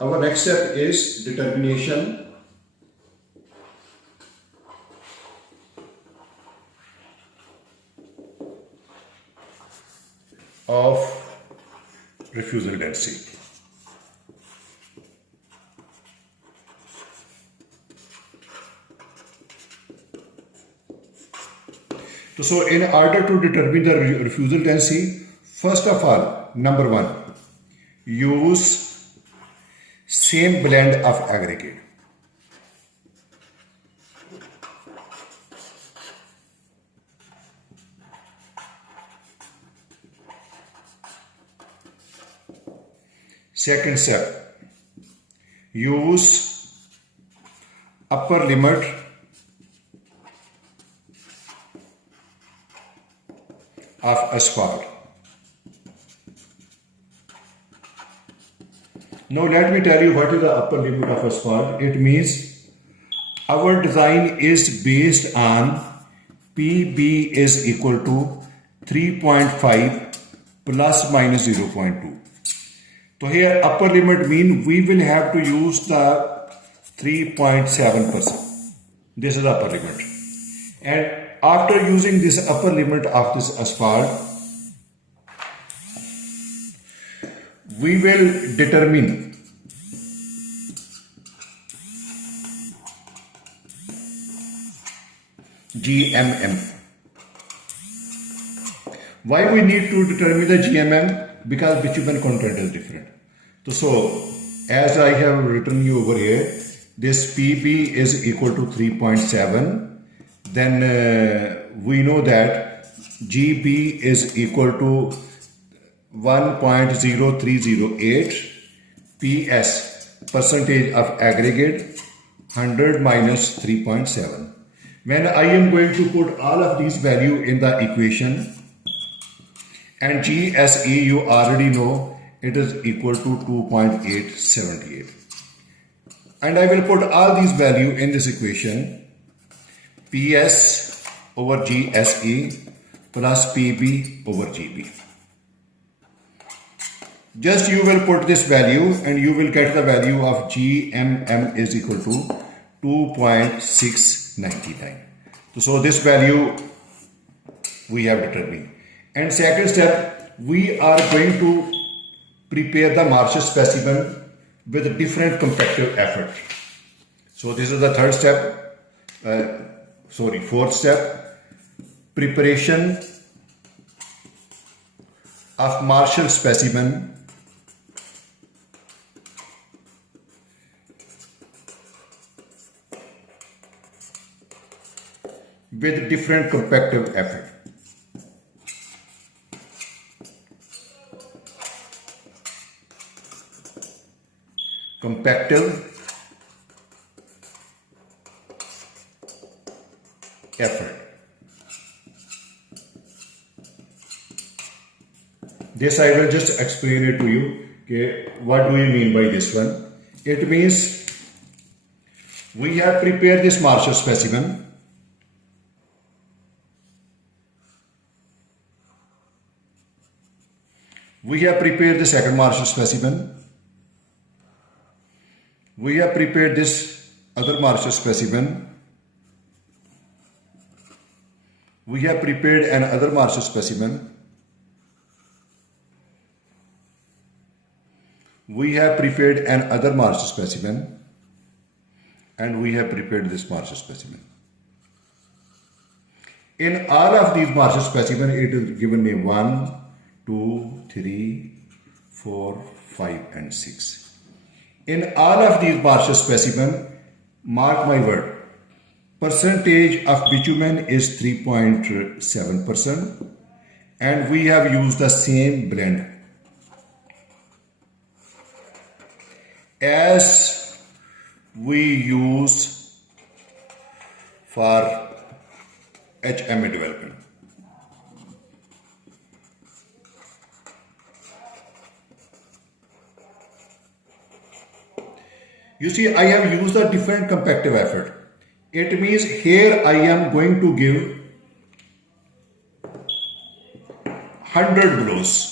Our next step is determination of refusal density. So in order to determine the refusal density, first of all, number one, use same blend of aggregate. Second step, use upper limit of asphalt. Now let me tell you what is the upper limit of asphalt. It means our design is based on PB is equal to 3.5 plus minus 0.2. So here upper limit mean we will have to use the 3.7%. This is the upper limit. And after using this upper limit of this asphalt, we will determine GMM. Why we need to determine the GMM? Because bitumen content is different. So as I have written you over here, this PB is equal to 3.7. Then we know that GB is equal to 1.0308. PS, percentage of aggregate, 100 minus 3.7. When I am going to put all of these value in the equation, and GSE you already know it is equal to 2.878. And I will put all these value in this equation. PS over GSE plus PB over GB. Just you will put this value and you will get the value of GMM is equal to 2.699. So this value we have determined. And second step, we are going to prepare the Marshall specimen with different compactive effort. So this is the third step, fourth step, preparation of Marshall specimen with different compactive effort. Compactive effort. This I will just explain it to you. Okay, what do you mean by this one? It means we have prepared this Marshall specimen. We have prepared the second Marshall specimen. We have prepared this other Marshall specimen. We have prepared another Marshall specimen. We have prepared another Marshall specimen. And we have prepared this Marshall specimen. In all of these Marshall specimen, it is given me 1, 2, 3, 4, 5 and 6. In all of these Marshall specimen, mark my word, percentage of bitumen is 3.7% and we have used the same blend as we use for HMA development. You see, I have used a different compactive effort. It means here I am going to give 100 blows.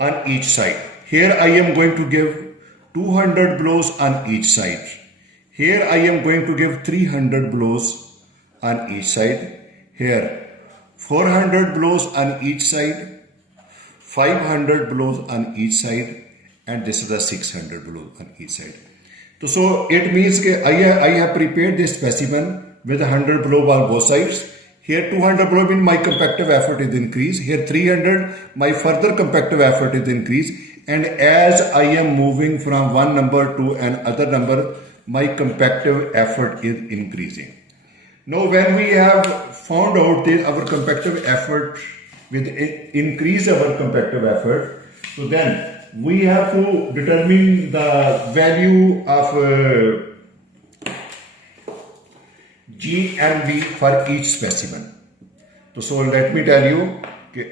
on each side. Here I am going to give 200 blows on each side. Here I am going to give 300 blows on each side. Here 400 blows on each side, 500 blows on each side, and this is the 600 blows on each side. So it means that I have prepared this specimen with 100 blow on both sides. Here 200 blow means my compactive effort is increased. Here 300 my further compactive effort is increased. And as I am moving from one number to another number, my compactive effort is increasing. Now when we have found out that our compactive effort with increase our compactive effort, so then we have to determine the value of GMB for each specimen. So let me tell you,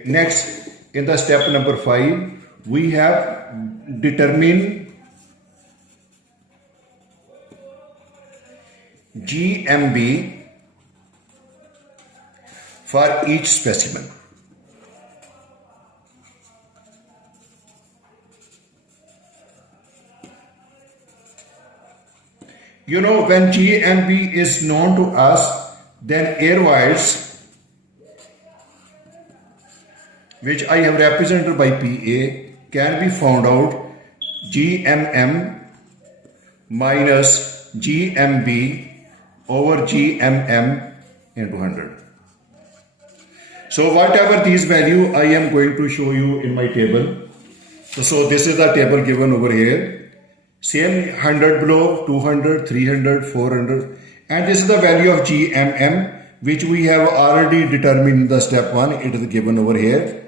next in the step number 5, we have determined GMB for each specimen. You know, when GMB is known to us, then air voids, which I have represented by PA, can be found out GMM minus GMB over GMM into 100. So whatever these value I am going to show you in my table. So this is the table given over here. Same 100 below, 200, 300, 400, and this is the value of GMM, which we have already determined in the step 1. It is given over here.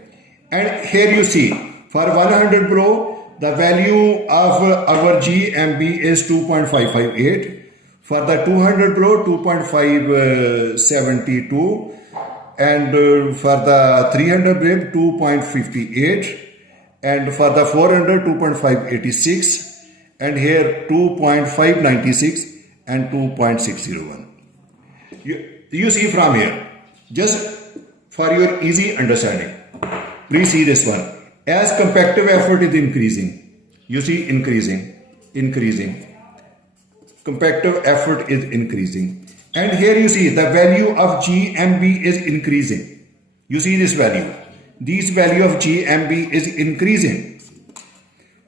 And here you see, for 100 below, the value of our GMB is 2.558. For the 200 below, 2.572. And for the 300 below, 2.58. And for the 400, 2.586. And here 2.596 and 2.601. You see from here, just for your easy understanding, please see this one. As compactive effort is increasing, you see increasing. Compactive effort is increasing. And here you see the value of GMB is increasing. You see this value. This value of GMB is increasing.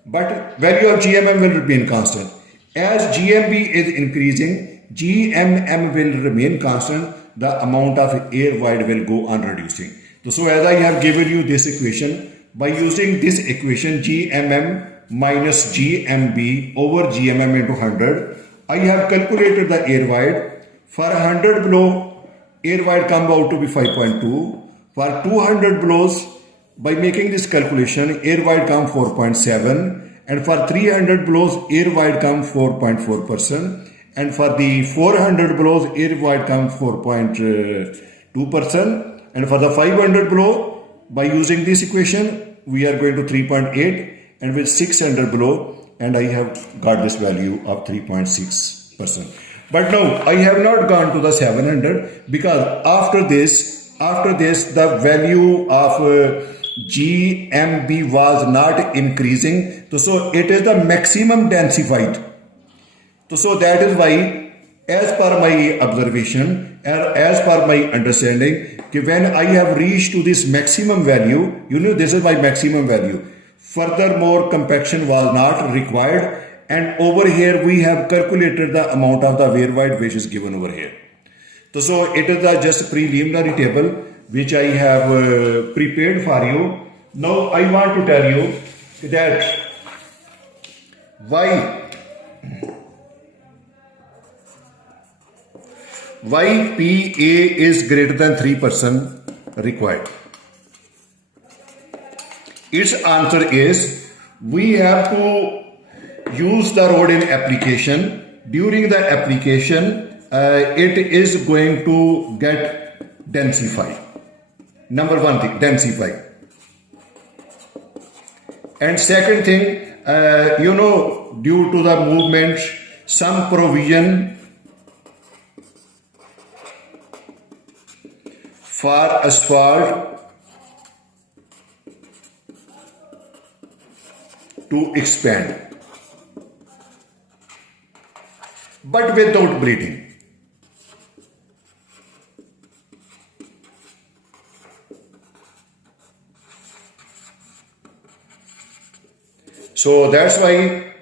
But value of GMM will remain constant. As GMB is increasing, GMM will remain constant. The amount of air void will go on reducing. So as I have given you this equation, by using this equation GMM minus GMB over GMM into 100, I have calculated the air void. For 100 blow, air void comes out to be 5.2. For 200 blows, by making this calculation, air void comes 4.7, and for 300 blows, air void comes 4.4%, and for the 400 blows, air void comes 4.2%, and for the 500 blow, by using this equation, we are going to 3.8, and with 600 blow, and I have got this value of 3.6%. But now I have not gone to the 700 because after this, the value of GMB was not increasing. So it is the maximum densified. So that is why, as per my observation, as per my understanding, when I have reached to this maximum value, this is my maximum value. Furthermore, compaction was not required. And over here we have calculated the amount of the air void which is given over here. So it is the just preliminary table which I have prepared for you. Now I want to tell you that why PA is greater than 3% required. Its answer is we have to use the rod in application. During the application, it is going to get densified. Number one thing, densify. And second thing, due to the movement, some provision for asphalt to expand, but without bleeding. So that's why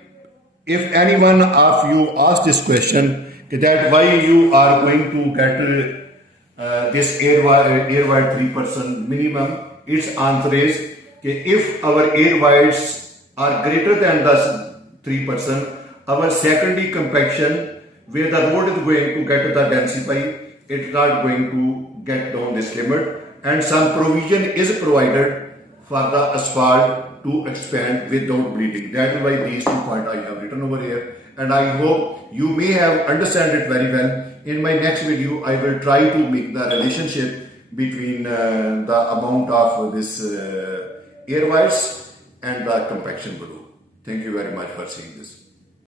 if anyone of you ask this question that why you are going to get this air wide 3% minimum, its answer is if our air wides are greater than the 3%, our secondary compaction where the road is going to get the densify, it's not going to get down this limit, and some provision is provided for the asphalt to expand without bleeding. That is why these 2 points I have written over here, and I hope you may have understand it very well. In my next video, I will try to make the relationship between the amount of this air wires and the compaction below. Thank you very much for seeing this.